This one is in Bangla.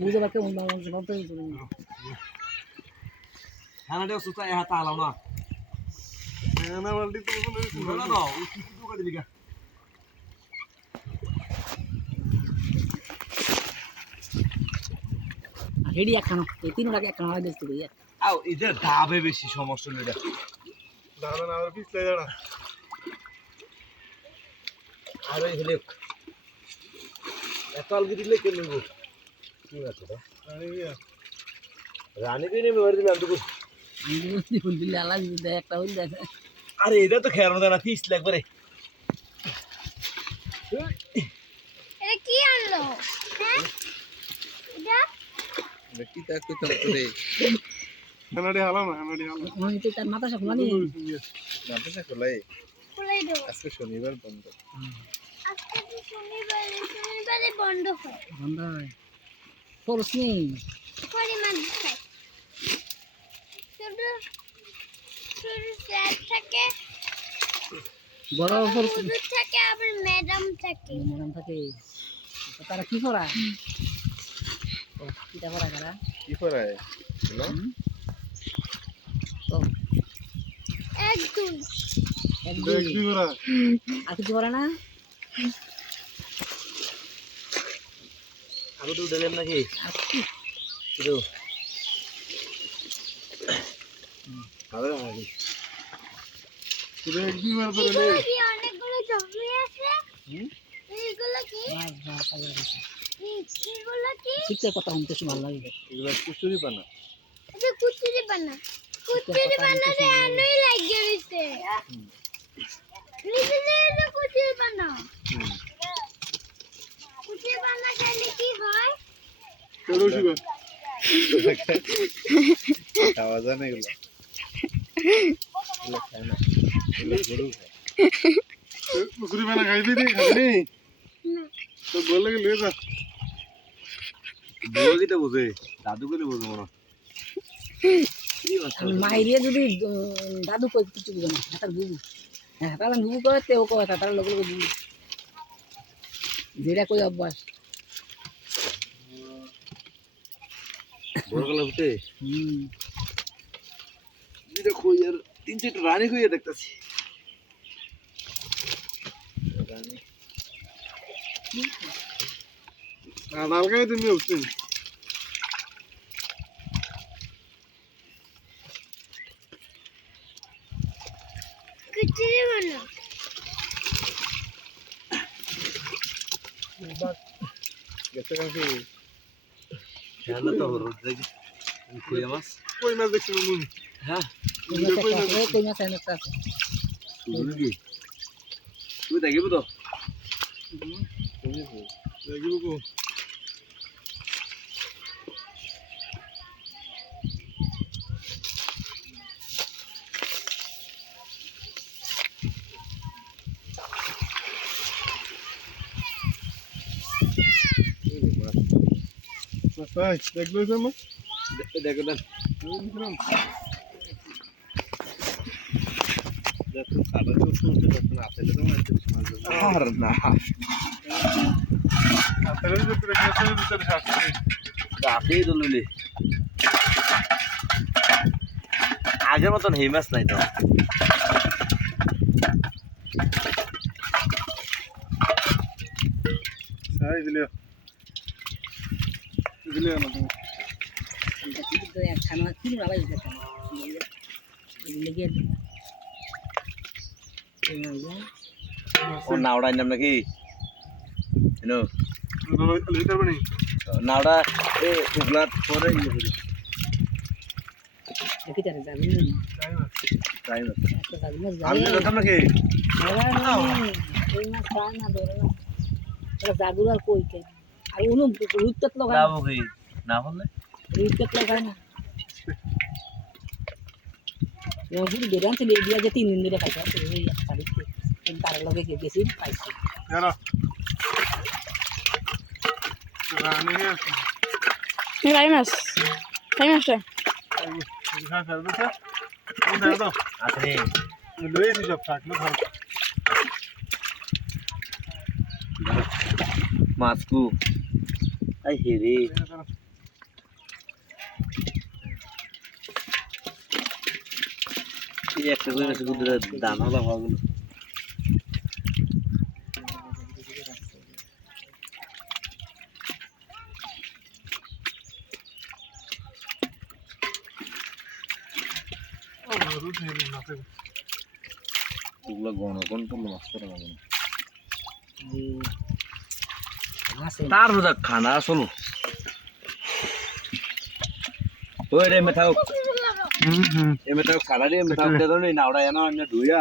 বুঝে পারতে মানুষ ভাবতে খানাটা সুতা এ হাতে আলাও না খানা বালতি তো না না ও কিছু তো করে দিগা হেডি একখানা এই তিন টাকা একখানা হয় দেখতে ভাইয়া আও এদের দাবে বেশি সমস্যা নেই দাদা না আর পিছলে যাড়া আরে হলে এত আলগি দিলে কেন নেব কি আছে তো রানী বিনে মেরে দিলাম তো দিলে আলা দিলে একটা হইল দেখে আরে এটা তো খেয়ানো দেয় না পিস লাগবে এটা কি আনলো হ্যাঁ এটা কি তা কইতাম তোরে খানাটি হালা না খানাটি হালা আমি তো তার মাথা সব মানে নাটক খোলাই খুলাই দাও আজকে শনিবার বন্ধ আজকে তো শনিবারে বন্ধ হয় বন্ধ হয় ফোর্স নেই পরে মাছ খাই শুধু শুধু স্যার থাকে বড় ফোর্স হুজুর থাকে আবার ম্যাডাম থাকে ম্যাডাম থাকে তারা কি করা কিটা করা তারা কি করায় না তো এক দুই দেখ কি করা আর কিছু করে না আগে তো দিলাম নাকি আর কি শুধু আরে আগে দেখ কি মার করে এগুলো কি অনেকগুলো জমি আছে এগুলো কি বাস বাস আগে এগুলো কি শিখতে কথা শুনতে ভালো লাগে এগুলা কুচুরি পানা এটা কুচুরি বানাতে আনোই লাগিয়ে দিতে নিজে এটা কুচুরি বানা কুচুরি বানা খেলে কি হয় চলো শিবা খাওয়া যায় না এগুলো এগুলো খায় না এগুলো গরু খায় কুকুরি বানা খাইবি রে খাবি তো বলে গেলে যা বুঝে কিটা বুঝে দাদু কইলে বুঝে মনে মাইরিয়া যদি দাদু কই কিছু বুঝে না তার বুবু হ্যাঁ তারা বুবু করে তেও কয় তারা লোক লোক বুবু যেটা কই অভ্যাস বড় গলা উঠে হুম এটা কই আর তিন চারটা রানী কইয়া দেখতাছি না নালগাই তুমি উঠছি কুচুরি বানা গেছে কাছে খেয়াল তো রোজ দেখি কই মাছ কই মাছ দেখছি মুন হ্যাঁ কই মাছ এনে একটা আছে শুনুন কি তুই দেখিব তো দেখিব কো তাই দেখলো তো মা দেখো দেন যখন সাদা চুল চলছে তখন আসলে তো আর না তাহলে যদি তোর কাছে ভিতরে শাস্তি গাতেই দললি আগের মতন হেই মাছ নাই তো সাই দিলে দিলে না তুমি খানা কি ভালো লাগে লেগে ও নাওড়া নাম নাকি হ্যালো লিটার বানি নাওড়া এ উগলা পরে ইয়ে করি দেখি তারে যাবেন টাইম একটা যাবেন না আমি যাবেন দেখতাম নাকি ওই মাছ খায় না ধরে না এটা জাগুর আর কই কে আর উনি রুইতেত লাগায় যাবো কি না বললে রুইতেত লাগায় না শুধু বেরান ছিল দিয়া যে 3 দিন ধরে খাইছে ওই এক তারিখে তার লগে গেছি খাইছি জানো রানী আছে রাই মাছটা হ্যাঁ করবে স্যার কোন দাও দাও আছে লয়ে দি সব থাকলো ভালো মাছকু আই হেরে এই একটা করে গুদরা দানা লাগাগুলো ওগুলো গণকন করলে মাছ করা যাবে না তার রোজা খানা শোনো ওই রে মেথাও খানা রে মেথাও দে নাওড়া জানা ধুইয়া